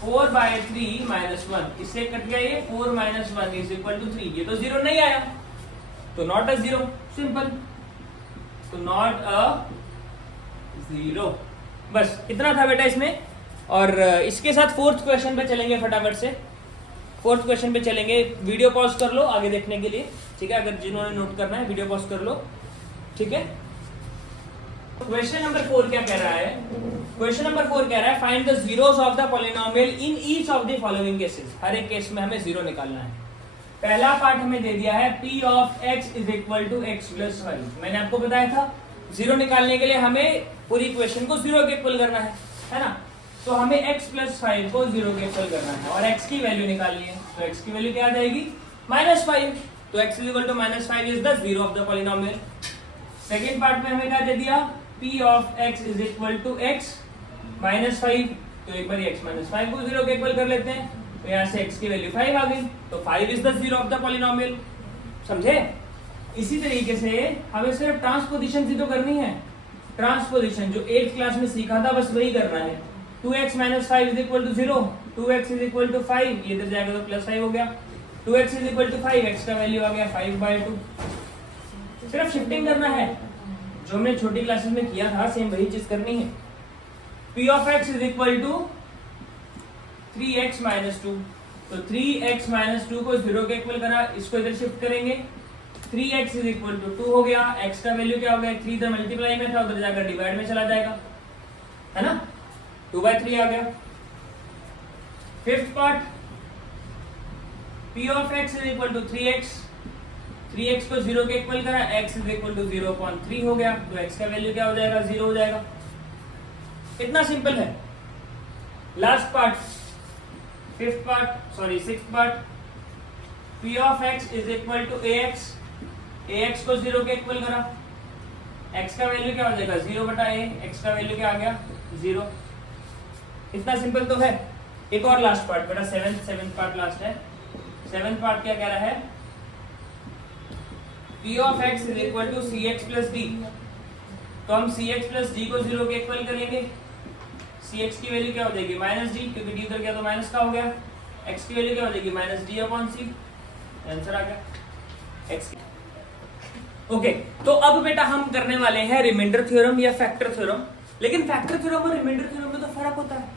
4 बाय 3 माइनस 1, इससे कट गया ये, 4 माइनस 1 इज इक्वल टू 3, ये तो 0 नहीं आया, तो नॉट अ 0, सिंपल, तो नॉट अ 0। बस इतना था बेटा इसमें। और इसके साथ फोर्थ क्वेश्चन पे चलेंगे फटाफट से, फोर्थ क्वेश्चन पे चलेंगे। वीडियो पॉज कर लो आगे देखने के लिए, ठीक है, अगर जिन्होंने नोट करना है वीडियो पॉज कर लो, ठीक है। क्वेश्चन नंबर 4 क्या कह रहा है, क्वेश्चन नंबर 4 कह रहा है find the zeros of the polynomial in each of the following cases. हर एक केस में हमें जीरो निकालना है। पहला पार्ट हमें दे दिया है p of x is equal to x plus 5। मैंने आपको बताया था जीरो निकालने के लिए हमें पूरी इक्वेशन को जीरो के इक्वल करना है ना, तो हमें x प्लस 5 को जीरो के इक्वल करना है और x की वैल्यू निकालनी है, तो x की वैल्यू क्या आ जाएगी, -5, तो x is equal to -5 is the zero of the polynomial. Second part में हमें क्या दे दिया, p of x is equal to x minus 5, तो एक बार x माइनस 5 को जीरो के इक्वल कर लेते हैं, तो यहाँ से x की वैल्यू 5 आ गई, तो 5 is the zero of the polynomial. समझे? इसी तरीके से हमें सिर्फ ट्रांसपोजिशन ही तो करनी है, ट्रांसपोजिशन जो 8th क्लास में सीखा था बस वही करना है। 2x minus 5 is equal to 0, 2x is equal to 5, ये इधर जाएगा तो प्लस 5 हो गया, 2x is equal to 5, x का वैल्यू आ गया 5/2। सिर्फ शिफ्टिंग करना है, जो हमने छोटी क्लासेस में किया था सेम वही चीज करनी है। p of x is equal to 3x minus 2, तो 3x माइनस 2 को जीरो के इक्वल करा, इसको इधर शिफ्ट करेंगे, 3x इज इक्वल टू 2 हो गया, x का वैल्यू क्या हो गया, 3 इधर मल्टीप्लाई में था उधर जाकर डिवाइड में चला जाएगा, है ना, 2/3 आ गया। Fifth part, p of x is equal to 3x को जीरो के इक्वल करा, x इज इक्वल टू 0.3 हो गया, तो x का वैल्यू क्या हो जाएगा, 0 हो जाएगा। इतना सिंपल है। Last part, fifth part, sorry sixth part, p of x is equal to ax को जीरो के इक्वल करा, x का वैल्यू क्या हो जाएगा 0/a, x का वैल्यू क्या आ गया 0। इतना सिंपल तो है। एक और लास्ट पार्ट बेटा, सेवेंथ पार्ट लास्ट है। सेवेंथ पार्ट क्या कह रहा है, p of x is equal to cx plus d। तो हम cx प्लस d को 0 के इक्वल करेंगे। cx की वैल्यू क्या हो जाएगी -d, क्योंकि d उधर गया तो माइनस का हो गया। x की वैल्यू क्या हो जाएगी -d/c। आंसर आ गया x की। ओके तो अब बेटा हम करने वाले हैं रिमाइंडर थ्योरम या फैक्टर थ्योरम। लेकिन फैक्टर थ्योरम और रिमाइंडर थ्योरम में तो फर्क होता है।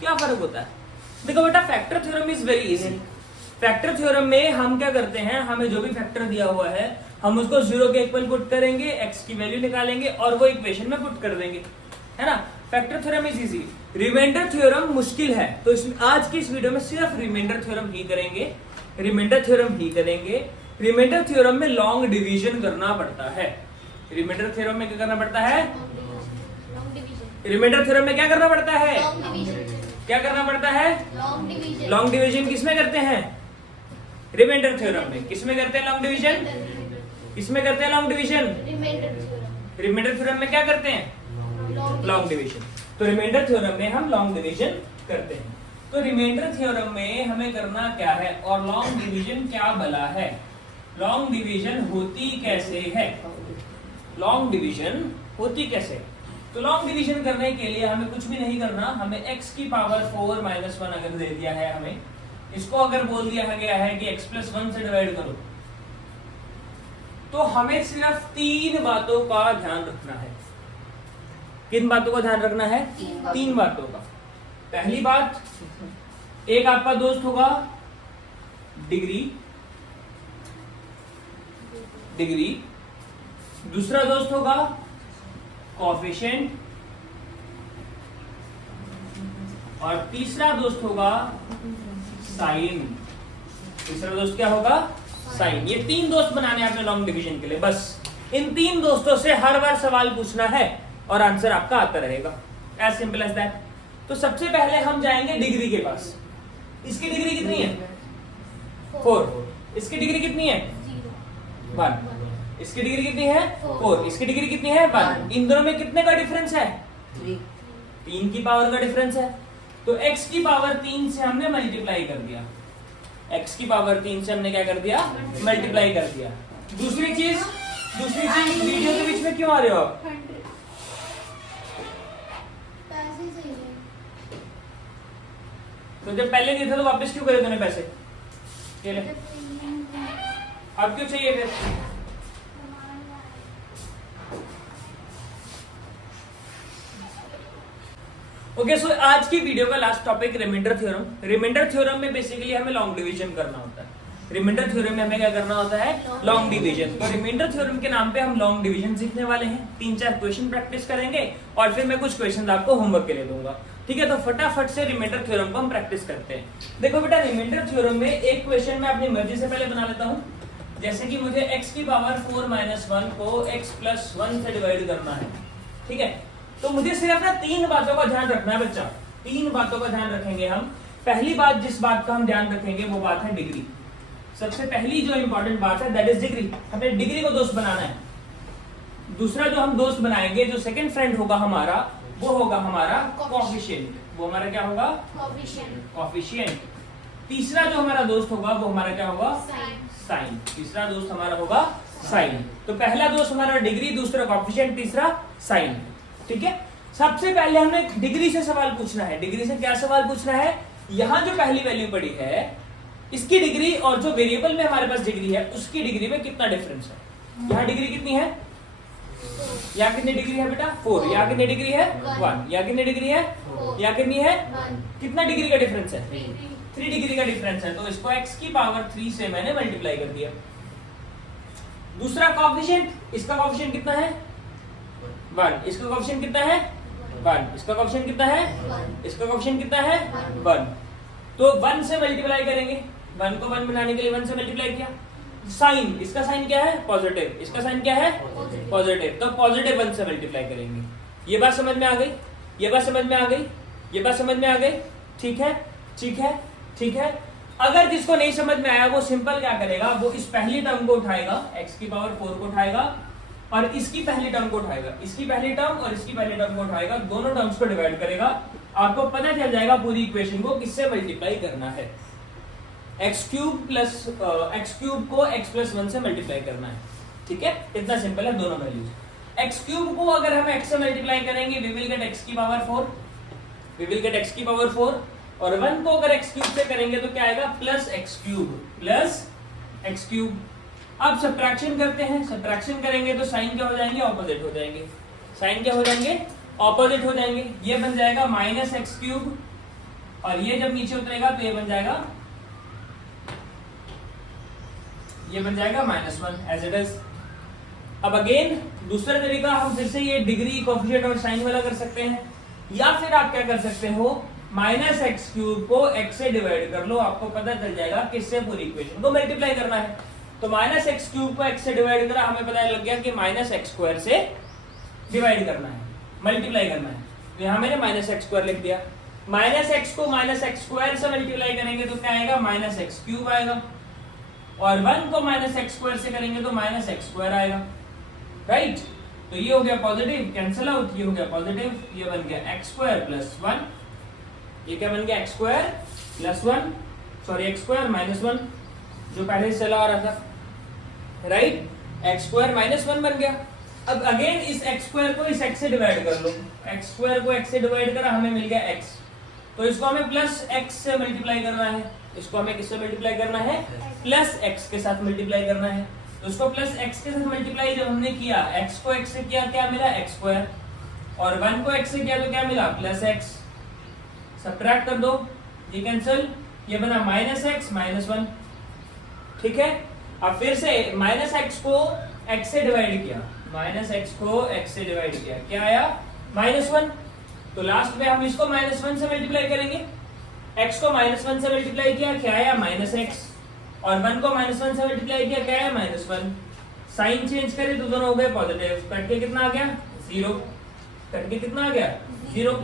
क्या फर्क होता है? देखो बेटा, factor theorem is very easy. Factor theorem में हम क्या करते हैं, हमें जो भी फैक्टर दिया हुआ है हम उसको 0 के इक्वल पुट करेंगे, x की वैल्यू निकालेंगे और वो इक्वेशन में पुट कर देंगे, है ना। Factor theorem is easy. Remainder theorem मुश्किल है, तो आज की इस वीडियो में सिर्फ रिमाइंडर थ्योरम ही करेंगे। रिमाइंडर थ्योरम ही करेंगे। रिमाइंडर थ्योरम में लॉन्ग डिवीजन करना पड़ता है। रिमाइंडर थ्योरम में क्या करना पड़ता है? रिमाइंडर थ्योरम में क्या करना पड़ता है? क्या करना पड़ता है? लॉन्ग डिवीजन किसमें करते हैं? रिमाइंडर थ्योरम में। किसमें करते हैं लॉन्ग डिवीजन? किसमें करते हैं लॉन्ग डिवीजन? रिमाइंडर थ्योरम में क्या करते हैं? Long division. तो रिमाइंडर थ्योरम में हम लॉन्ग डिवीजन करते हैं। तो रिमाइंडर थ्योरम में हमें करना क्या है और लॉन्ग डिवीजन क्या भला है? लॉन्ग डिवीजन होती कैसे है? लॉन्ग डिवीजन होती कैसे? तो लॉन्ग डिवीजन करने के लिए हमें कुछ भी नहीं करना। हमें x की पावर 4 - 1 अगर दे दिया है, हमें इसको अगर बोल दिया गया है कि x + 1 से डिवाइड करो, तो हमें सिर्फ 3 बातों का ध्यान रखना है। किन बातों का ध्यान रखना है? 3 बातों का। पहली बात, एक आपका दोस्त होगा डिग्री। दूसरा दोस्त होगा कोएफिशिएंट और तीसरा दोस्त होगा साइन। तीसरा दोस्त क्या होगा? साइन। ये 3 दोस्त बनाने आपने लॉन्ग डिवीजन के लिए। बस इन 3 दोस्तों से हर बार सवाल पूछना है और आंसर आपका आता रहेगा। As simple as that. तो सबसे पहले हम जाएंगे डिग्री के पास। इसकी डिग्री कितनी है? 4। इसकी डिग्री कितनी है? 1। इसकी डिग्री कितनी है? 4। इसकी डिग्री कितनी है? 1। इन दोनों में कितने का डिफरेंस है? 3 की पावर का डिफरेंस है। तो x की पावर 3 से हमने मल्टीप्लाई कर दिया। x की पावर 3 से हमने क्या कर दिया? मल्टीप्लाई कर दिया। दूसरी चीज वीडियो के बीच में क्यों आ रहे हो आप? तो जब पहले नहीं था तो वापस क्यों करे तूने पैसे? अब क्यों चाहिए फिर? ओके सो आज की वीडियो का last topic remainder theorem. Remainder theorem में बेसिकली हमें लॉन्ग डिवीजन करना होता है। रिमाइंडर थ्योरम में हमें क्या करना होता है? Long division. तो रिमाइंडर थ्योरम के नाम पे हम लॉन्ग डिवीजन सीखने वाले हैं। 3-4 क्वेश्चन प्रैक्टिस करेंगे और फिर मैं कुछ क्वेश्चन आपको होमवर्क के लिए दूंगा। ठीक है, तो फटाफट से रिमाइंडर थ्योरम को हम प्रैक्टिस करते हैं। देखो बेटा, रिमाइंडर थ्योरम में एक क्वेश्चन मैं अपनी मर्जी से पहले बना लेता हूँ। जैसे कि मुझे x की पावर 4 - 1 को x + 1 से डिवाइड करना है। ठीक है, तो मुझे सिर्फ ना 3 बातों का ध्यान रखना है बच्चा। 3 बातों का ध्यान रखेंगे हम। पहली बात, जिस बात का हम ध्यान रखेंगे वो बात है डिग्री। सबसे पहली जो इंपॉर्टेंट बात है दैट इज डिग्री। हमें डिग्री को दोस्त बनाना है। दूसरा जो हम दोस्त बनाएंगे, जो सेकंड फ्रेंड होगा हमारा, वो होगा हमारा कोएफिशिएंट। वो हमारा क्या होगा? कोएफिशिएंट। तीसरा जो हमारा दोस्त होगा वो हमारा क्या होगा? साइन। तीसरा दोस्त हमारा होगा साइन। तो पहला दोस्त हमारा डिग्री, दूसरा कोएफिशिएंट, तीसरा साइन। ठीक है, सबसे पहले हमें डिग्री से सवाल पूछना है। डिग्री से क्या सवाल पूछना है? यहाँ जो पहली वैल्यू पड़ी है, इसकी डिग्री और जो वेरिएबल में हमारे पास डिग्री है उसकी डिग्री में कितना डिफरेंस है। यहाँ डिग्री कितनी है? यहाँ कितनी डिग्री है बेटा? 4। यहाँ कितनी डिग्री है? 1। यहाँ कितनी डिग्री है? यहाँ कितनी है? कितना डिग्री का डिफरेंस है? 3 डिग्री का डिफरेंस है। तो इसको x की पावर 3 से मैंने मल्टीप्लाई कर दिया। दूसरा कोएफिशिएंट, इसका कोएफिशिएंट कितना है? 1। इसका कोएफिशिएंट कितना है? 1। इसका कोएफिशिएंट कितना है? इसका कोएफिशिएंट कितना है? 1। तो 1 से मल्टीप्लाई करेंगे। 1 को 1 बनाने के लिए 1 से मल्टीप्लाई किया। साइन, इसका साइन क्या है? पॉजिटिव। इसका साइन क्या है? पॉजिटिव। तो पॉजिटिव 1 से मल्टीप्लाई करेंगे। ये बात समझ में आ गई? ये बात समझ में आ गई? ये बात समझ में आ गई? ठीक है, ठीक है, ठीक है। अगर जिसको नहीं समझ में आया वो सिंपल क्या करेगा? वो इस पहली टर्म को उठाएगा, x की पावर 4 को उठाएगा और इसकी पहली टर्म को उठाएगा, इसकी पहली टर्म और इसकी पहली टर्म को उठाएगा, दोनों टर्म्स को डिवाइड करेगा, आपको पता चल जाएगा पूरी इक्वेशन को किससे मल्टीप्लाई करना है। एक्स क्यूब को x प्लस 1 से मल्टीप्लाई करना है, ठीक है, इतना सिंपल है दोनों वैल्यूज। एक्स क्यूब को अगर हम x से मल्टीप्लाई करेंगे वी विल गेट x की power 4, we will get x की पावर 4, और 1 को अगर x क्यूब से करेंगे तो क्या आएगा प्लस x क्यूब। अब सब्ट्रैक्शन करते हैं, सब्ट्रैक्शन करेंगे तो साइन क्या हो जाएंगे, ऑपोजिट हो जाएंगे, साइन क्या हो जाएंगे, ऑपोजिट हो जाएंगे। ये बन जाएगा माइनस एक्स क्यूब, और ये जब नीचे उतरेगा तो ये बन जाएगा -1 एज इट इज। अब अगेन दूसरा तरीका, हम फिर से ये डिग्री कोएफिशिएंट और साइन वाला कर सकते हैं, या फिर आप क्या कर सकते हो, माइनस एक्स क्यूब को x से डिवाइड कर लो, आपको पता चल जाएगा किससे पूरी इक्वेशन को मल्टीप्लाई करना है। तो माइनस एक्स क्यूब को x से डिवाइड करा, हमें पता लग गया कि माइनस एक्स स्क्वायर से डिवाइड करना है, मल्टीप्लाई करना है। तो यहाँ मैंने माइनस एक्स स्क्वायर लिख दिया। माइनस एक्स को माइनस एक्स स्क्वायर से मल्टीप्लाई करेंगे तो क्या आएगा, माइनस एक्स क्यूब आएगा, और 1 को माइनस एक्स स्क्वायर से करेंगे तो माइनस एक्स स्क्वायर आएगा, राइट। तो ये हो गया पॉजिटिव, कैंसिल आउट, ये हो गया पॉजिटिव, ये बन गया एक्स स्क्वायर प्लस 1, ये क्या बन गया x square plus 1, sorry x square minus 1 जो पहले से चला आ रहा था, राइट, एक्स स्क्वायर माइनस 1 बन गया। अब अगेन इस एक्स स्क्वायर को इस एक्स से डिवाइड कर लो, एक्स स्क्वायर को एक्स से डिवाइड करा, हमें मिल गया एक्स, तो इसको हमें प्लस एक्स से मल्टीप्लाई करना है, इसको हमें किससे मल्टीप्लाई करना है, प्लस एक्स के साथ मल्टीप्लाई करना है। तो उसको प्लस एक्स के साथ मल्टीप्लाई जब हमने किया, एक्स को एक्स से किया क्या मिला, एक्स स्क्वायर, और 1 को एक्स से किया तो क्या मिला, प्लस एक्स। सब्ट्रैक्ट कर दो, ये कैंसिल, ये बना माइनस एक्स माइनस 1, ठीक है। अब फिर से माइनस एक्स को एक्स से डिवाइड किया, माइनस एक्स को एक्स से डिवाइड किया, क्या आया, -1। तो लास्ट में हम इसको -1 से मल्टीप्लाई करेंगे, x को -1 से मल्टीप्लाई किया, क्या आया, -x, और 1 को -1 से मल्टीप्लाई किया, क्या आया, -1। साइन चेंज करें तो दोनों हो गए पॉजिटिव, कट के कितना आ गया, 0, कट के कितना आ गया, 0।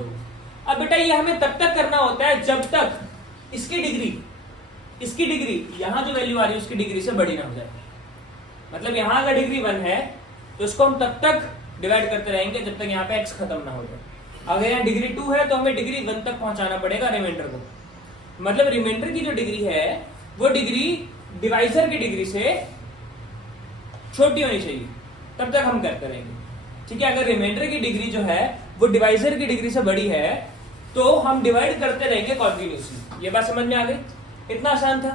अब बेटा ये हमें तब तक करना होता है जब तक इसकी डिग्री यहाँ जो वैल्यू आ रही है उसकी डिग्री से बड़ी ना हो जाए। मतलब यहाँ अगर डिग्री 1 है तो इसको हम तब तक डिवाइड करते रहेंगे जब तक यहाँ पे x खत्म ना हो जाए। अगर यहाँ डिग्री 2 है तो हमें डिग्री 1 तक पहुंचाना पड़ेगा रिमाइंडर को, मतलब रिमाइंडर की जो डिग्री है वो डिग्री डिवाइजर की डिग्री से छोटी होनी चाहिए, तब तक हम करते रहेंगे, ठीक है। अगर रिमाइंडर की डिग्री जो है वो डिवाइजर की डिग्री से बड़ी है तो हम डिवाइड करते रहेंगे कॉन्टिन्यूसली। ये बात समझ में आ गई, इतना आसान था।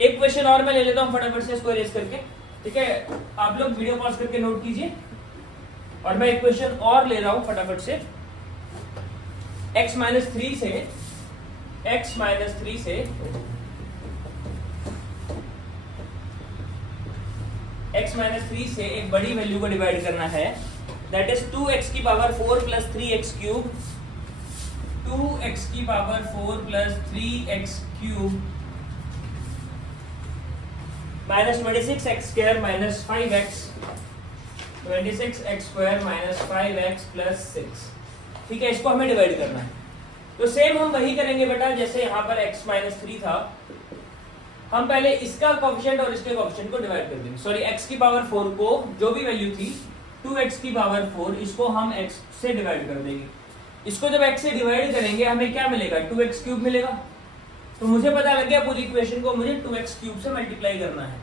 एक क्वेश्चन और मैं ले लेता हूँ फटाफट से इसको इरेज करके, ठीक है। आप लोग वीडियो पॉज करके नोट कीजिए, और मैं एक क्वेश्चन और ले रहा हूँ फटाफट से। x माइनस 3 से एक बड़ी वैल्यू को डिवाइड करना है, दैट इज 2x की power 4 plus 3x cube, 2x की power 4 plus 3x cube minus 26x square minus 5x, 26x square minus 5x plus 6, ठीक है। इसको हमें डिवाइड करना है, तो सेम हम वही करेंगे बेटा जैसे यहाँ पर x माइनस 3 था। हम पहले इसका कोएफिशिएंट और इसके कोएफिशिएंट को डिवाइड कर देंगे, सॉरी x की पावर 4 को जो भी वैल्यू थी 2x की पावर 4 इसको हम x से डिवाइड कर देंगे। इसको जब x से डिवाइड करेंगे हमें क्या मिलेगा, 2x क्यूब मिलेगा। तो मुझे पता लग गया पूरी इक्वेशन को मुझे 2x क्यूब से मल्टीप्लाई करना है,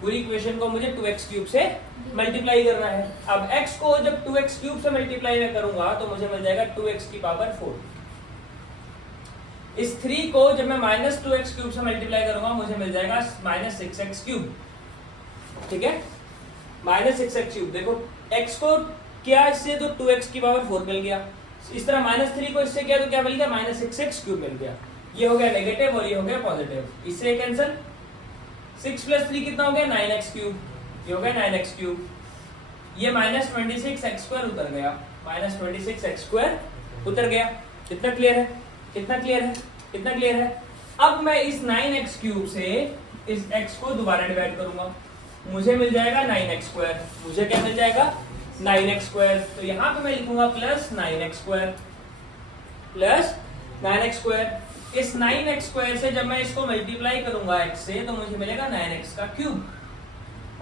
पूरी इक्वेशन को मुझे 2x क्यूब से मल्टीप्लाई करना है। अब x को जब 2x क्यूब से मल्टीप्लाई मैं करूंगा तो मुझे मिल जाएगा 2x की पावर 4। इस 3 को जब मैं माइनस 2x क्यूब से मल्टीप्लाई करूंगा मुझे मिल जाएगा माइनस 6x क्यूब, ठीक है, माइनस 6x क्यूब। देखो x को क्या इससे तो 2x की पावर 4 मिल गया, इस तरह माइनस 3 को इससे किया तो क्या मिल गया, माइनस 6x क्यूब मिल गया। ये हो गया नेगेटिव और ये हो गया पॉजिटिव, इससे कैंसिल। 6 प्लस 3 कितना हो गया, 9x क्यूब, ये हो गया 9x क्यूब। ये माइनस 26x स्क्वायर उतर गया, माइनस 26x स्क्वायर उतर गया। कितना क्लियर है, कितना क्लियर है, कितना क्लियर है। अब मैं इस 9x क्यूब से इस x को दोबारा डिवाइड करूंगा, मुझे मिल जाएगा 9x स्क्वायर, मुझे क्या मिल जाएगा 9x स्क्वायर। तो यहाँ पे मैं लिखूंगा plus 9x square, plus 9x square. इस 9x स्क्वायर से जब मैं इसको मल्टीप्लाई करूंगा x से तो मुझे मिलेगा 9x का क्यूब,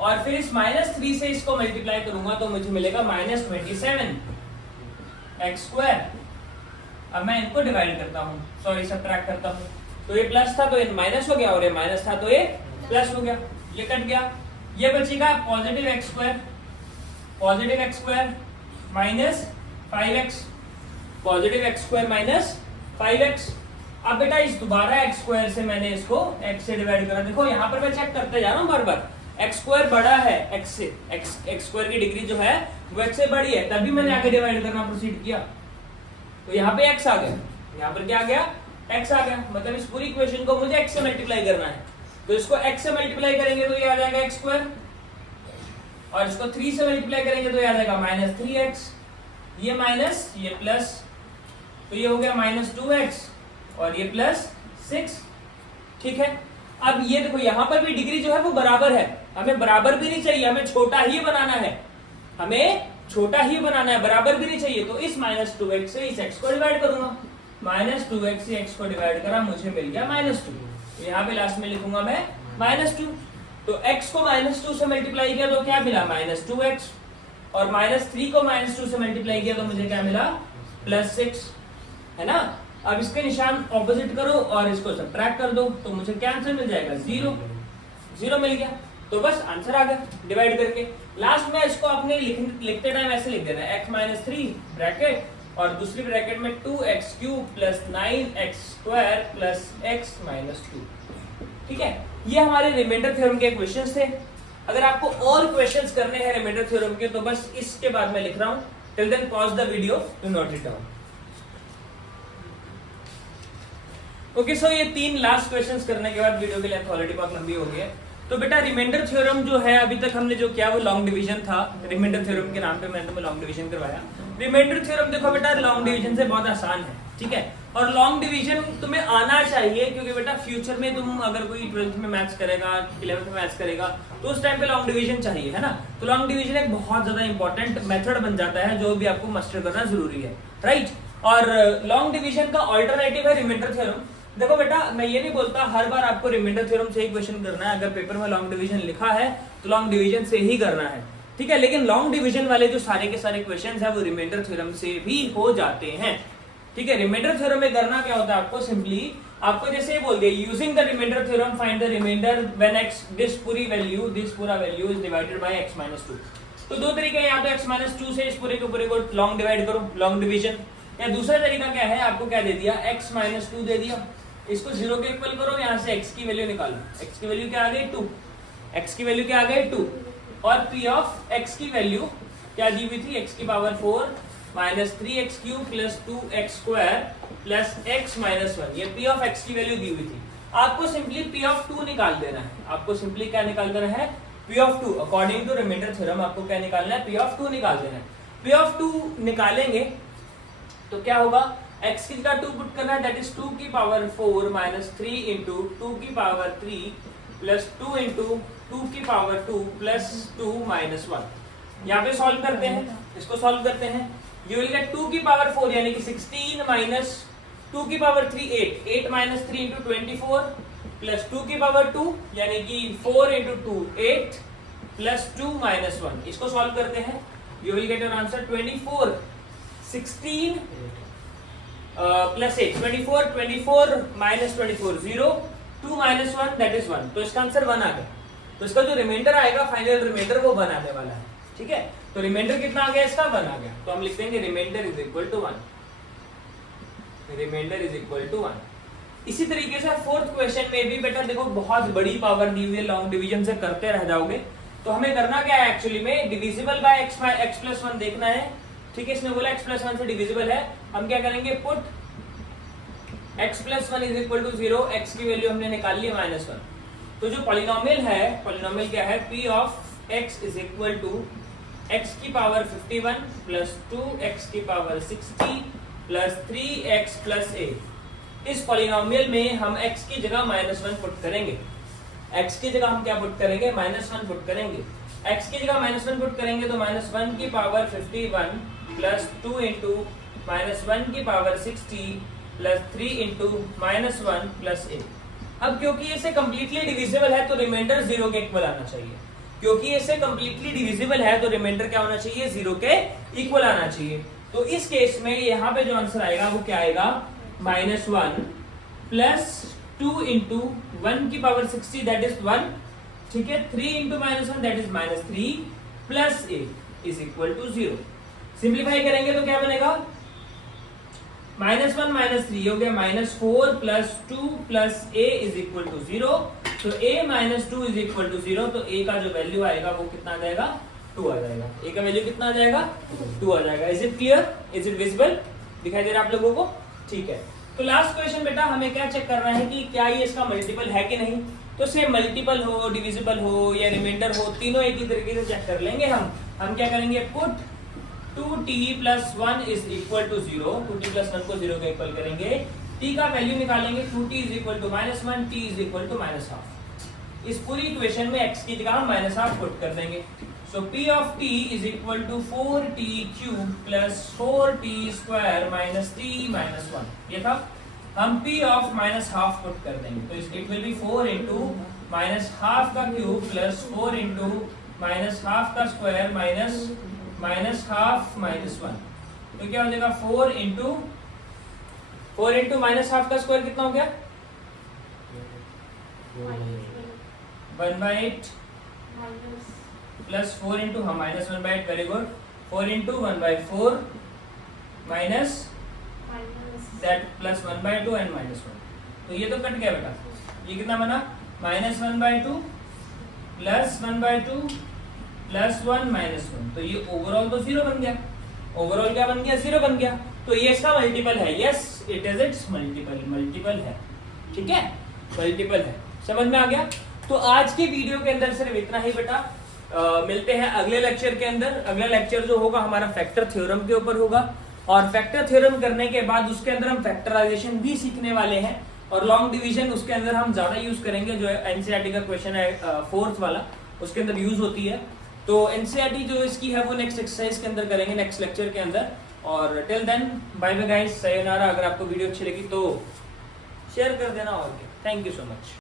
और फिर इस -3 से इसको मल्टीप्लाई करूंगा तो मुझे मिलेगा -27 एक्स स्क्वायर। अब मैं इनको डिवाइड करता हूँ, सॉरी सब्ट्रैक्ट करता हूँ, तो ये प्लस था तो ये माइनस हो गया और ये माइनस था तो ये प्लस हो गया, ये कट गया, ये बचेगा positive x square minus 5x, positive x square minus 5x। अब बेटा इस दोबारा एक्स स्क्वायर से मैंने इसको x से डिवाइड करा, देखो यहाँ पर मैं चेक करते जा रहा हूँ बार बार, एक्स स्क्वायर बड़ा है x से, एक्स स्क्वायर की डिग्री जो है वो x से बड़ी है, तभी मैंने आगे डिवाइड करना प्रोसीड किया, तो यहाँ पे x आ गया, यहाँ पर क्या आ गया x आ गया, मतलब इस पूरी इक्वेशन को मुझे x से मल्टीप्लाई करना है, तो इसको x से मल्टीप्लाई करेंगे तो ये आ जाएगा x स्क्वायर, और इसको 3 से मल्टीप्लाई करेंगे तो ये आ जाएगा -3x, ये माइनस ये प्लस, तो ये हो गया -2x और ये +6, ठीक है। अब ये देखो यहाँ पर भी डिग्री जो है वो बराबर है, हमें बराबर भी नहीं चाहिए, हमें छोटा ही बनाना है, हमें छोटा ही बनाना है, बराबर भी नहीं चाहिए, तो इस -2x से इस x को डिवाइड करूंगा, -2x से x को डिवाइड करा, मुझे मिल गया -2, तो यहाँ पे लास्ट में लिखूंगा मैं -2, तो x को -2 से मल्टीप्लाई किया तो क्या मिला -2x, और -3 को -2 से मल्टीप्लाई किया तो मुझे क्या मिला +6, है ना। अब इसके निशान ऑपोजिट करो और इसको सब्ट्रैक्ट कर दो तो मुझे क्या आंसर मिल जाएगा 0 मिल गया, तो बस आंसर आ गया डिवाइड करके। लास्ट में इसको आपने लिखते टाइम ऐसे लिख देना है x-3 ब्रैकेट और दूसरी ब्रैकेट में 2x³ + 9x² + x - 2, ठीक है। ये हमारे रिमाइंडर थ्योरम के क्वेश्चंस थे। अगर आपको और क्वेश्चंस करने हैं रिमाइंडर थ्योरम के तो बस इसके बाद मैं लिख रहा हूं, till then pause the video to note it down. Okay, so ये 3 लास्ट क्वेश्चंस करने के बाद वीडियो की लेंथ ऑलरेडी बहुत लंबी हो गई है। तो बेटा रिमाइंडर थ्योरम जो है अभी तक हमने जो किया वो लॉन्ग डिवीजन था, रिमाइंडर थ्योरम के नाम पे मैंने तुम्हें लॉन्ग डिवीजन करवाया। रिमाइंडर थ्योरम देखो बेटा लॉन्ग डिवीजन से बहुत आसान है, ठीक है, और लॉन्ग डिवीजन तुम्हें आना चाहिए क्योंकि बेटा फ्यूचर में तुम अगर कोई 12th में मैथ्स करेगा, 11th में मैथ्स करेगा तो उस टाइम पे लॉन्ग डिवीजन चाहिए, है ना। तो लॉन्ग डिवीजन एक बहुत ज्यादा इंपॉर्टेंट मेथड बन जाता है जो भी आपको मास्टर करना जरूरी है, राइट। और लॉन्ग डिवीजन का ऑल्टरनेटिव है रिमाइंडर थ्योरम। देखो बेटा मैं ये नहीं बोलता हर बार आपको रिमाइंडर थ्योरम से ही क्वेश्चन करना है, अगर पेपर में लॉन्ग डिवीजन लिखा है तो लॉन्ग डिवीजन से ही करना है, ठीक है, लेकिन लॉन्ग डिवीजन वाले जो सारे के सारे क्वेश्चंस है वो रिमाइंडर थ्योरम से भी हो जाते हैं, ठीक है। रिमाइंडर थ्योरम में करना क्या होता है, आपको सिंपली आपको जैसे ये बोल दिया using the remainder theorem find the remainder when x this पूरा value is divided by x - 2। तो दो तरीके हैं, या तो x - 2 से इस पूरे के पूरे को लॉन्ग डिवाइड करो, लॉन्ग डिवीजन, या दूसरा तरीका क्या है, आपको क्या दे दिया x - 2 दे दिया, इसको 0 के इक्वल करो, यहाँ से x की वैल्यू निकालो, x की वैल्यू क्या आ गई 2, x की वैल्यू क्या आ गई 2, और p ऑफ x की वैल्यू क्या दी हुई थी, x की पावर 4 - 3x³ + 2x² + x - 1, ये p ऑफ x की वैल्यू दी हुई थी। आपको सिंपली p ऑफ 2 निकाल देना है, आपको सिंपली क्या निकाल देना है p of 2, according to remainder theorem आपको क्या निकालना है, p ऑफ 2 निकाल देना है। p ऑफ 2 निकालेंगे तो क्या होगा, x की जगह 2 पुट करना है, दैट इज 2 की पावर 4 - 3 × 2 की पावर 3 + 2 × 2 की पावर 2 + 2 - 1। यहाँ पे सॉल्व करते हैं, इसको सॉल्व करते हैं, यू विल गेट 2 की पावर 4 यानी कि 16 - 2 की पावर 3 8 - 3 × 24 + 2 की पावर 2 यानी कि 4 × 2 8 + 2 - 1। इसको सॉल्व करते हैं, you will get your answer 24 16 + 8 24 24 - 24 0 2 - 1 that is 1, तो इसका आंसर 1 आ गया। तो इसका जो रिमाइंडर आएगा फाइनल रिमाइंडर वो 1 आने वाला है, ठीक है। तो रिमाइंडर कितना आ गया इसका 1 आ गया, तो हम लिख देंगे remainder is equal to 1, remainder is equal to 1। इसी तरीके से फोर्थ क्वेश्चन में भी बेटा देखो बहुत बड़ी पावर दी हुई है, लॉन्ग डिवीजन से करते रह जाओगे, तो हमें करना क्या है एक्चुअली में डिविजिबल बाय x + 1 देखना है, ठीक है। इसने बोला x + 1 से डिविजिबल है, हम क्या करेंगे पुट x + 1 = 0, x की वैल्यू हमने निकाल ली -1। तो जो पॉलिनोमियल है, पॉलिनोमियल क्या है, p ऑफ x = x की पावर 51 + 2x की पावर 60 + 3x + a। इस पॉलिनोमियल में हम x की जगह -1 पुट करेंगे, x की जगह हम क्या पुट करेंगे -1 पुट करेंगे, x की जगह -1 पुट करेंगे तो -1 की पावर 51 + 2 × -1 की पावर 60 + 3 × -1 + a। अब क्योंकि इसे कंप्लीटली डिविजिबल है तो रिमाइंडर 0 के इक्वल आना चाहिए, क्योंकि इससे कंप्लीटली डिविजिबल है तो रिमाइंडर क्या होना चाहिए, 0 के इक्वल आना चाहिए। तो इस केस में यहाँ पे जो आंसर आएगा वो क्या आएगा, -1 प्लस 2 इंटू 1 की पावर 60 दैट इज 1, ठीक है, 3 into -1 that is -3 plus a is equal to 0। Simplify करेंगे तो क्या बनेगा, -1 -3 हो गया -4 plus 2 plus a is equal to 0। तो a -2 इज इक्वल टू 0, तो a का जो वैल्यू आएगा वो कितना आ जाएगा, 2 आ जाएगा। a का वैल्यू कितना आ जाएगा, 2 आ जाएगा। Is it clear, is it visible, दिखाई दे रहा है आप लोगों को, ठीक है। तो लास्ट क्वेश्चन बेटा हमें क्या चेक करना है कि क्या ये इसका मल्टीपल है कि नहीं। तो सेम मल्टीपल हो, डिविजिबल हो या रिमाइंडर हो, तीनों एक ही तरीके से चेक कर लेंगे हम क्या करेंगे, put 2t plus 1 is equal to 0, 2t plus 1 को 0 के इक्वल करेंगे, t का वैल्यू निकालेंगे, 2t is equal to -1, t is equal to -half। इस पूरी इक्वेशन में x की जगह हम -half पुट कर देंगे। So p of t is equal to 4t cube plus 4t square minus t minus 1। ये था, हम p of -half पुट कर देंगे, तो it will be 4 into -half का क्यूब प्लस 4 into -half का स्क्वायर -half -1। तो क्या हो जाएगा, 4 इंटू -half का स्क्वायर कितना हो गया, 1/8 प्लस 4 इंटू हम -1/8, very good, 4 into 1/4 minus that plus 1/2 and -1। तो ये तो कट गया बेटा, ये कितना बना, -1/2 प्लस 1/2 प्लस 1 -1। तो ये ओवरऑल तो 0 बन गया, ओवरऑल क्या बन गया, 0 बन गया। तो ये इसका मल्टीपल है, yes it is it's multiple है, ठीक है, मल्टीपल है, समझ में आ गया। तो आज की वीडियो के अंदर सिर्फ इतना ही बेटा, मिलते हैं अगले लेक्चर के अंदर। अगला लेक्चर जो होगा हमारा फैक्टर थ्योरम के ऊपर होगा, और फैक्टर थ्योरम करने के बाद उसके अंदर हम फैक्टराइजेशन भी सीखने वाले हैं, और लॉन्ग डिवीजन उसके अंदर हम ज्यादा यूज करेंगे, जो एनसीईआरटी का क्वेश्चन है 4th वाला, उसके अंदर यूज होती है। तो एनसीईआरटी जो इसकी है वो नेक्स्ट एक्सरसाइज के अंदर करेंगे, नेक्स्ट लेक्चर के अंदर। और till then bye bye guys, सायोनारा। अगर आपको वीडियो अच्छी लगी तो शेयर कर देना, और थैंक यू सो मच।